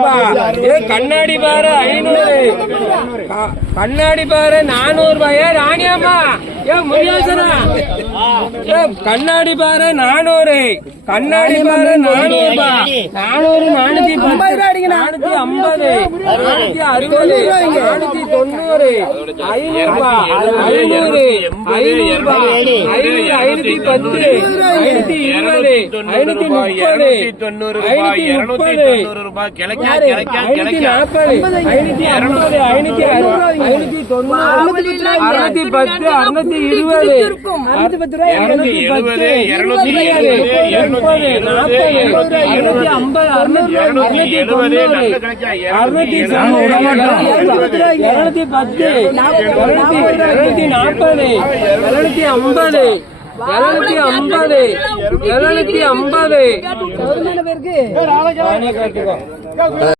ஏ கண்ணாடி பாரு ஐநூறு. கண்ணாடி பாரு நானூறு ரூபாய். ஏ ராணியம்மா ஏ முனியாசனா. ஏ கண்ணாடி பாரு நானூறு. கண்ணாடி பாரு நானூறு ரூபாய் நானூறு நானூத்தி பத்து. நானூத்தி ஐம்பது. நானூத்தி அறுபது. நானூத்தி தொண்ணூறு. ஐநூறு. ஐநூறு ஐநூறு ஐநூத்தி பத்து. ஐநூத்தி இருபது. ஐநூத்தி முப்பது. தொண்ணூறு ஐநூத்தி முப்பது. ஐநூத்தி நாற்பது. ஐநூத்தி அறுபது ஐநூத்தி தொண்ணூறு. அறுநூத்தி பத்து. அறுநூத்தி இருபது. இருநூத்தி பத்து. இருநூத்தி இருபது. எழுபது, முப்பது நாற்பது இருநூத்தி அறுநூத்தி ஐம்பது. அறுநூத்தி இருநூத்தி பத்து. இருநூத்தி நாற்பது. இருநூத்தி ஐம்பது. இருநூத்தி ஐம்பது. ஐம்பது.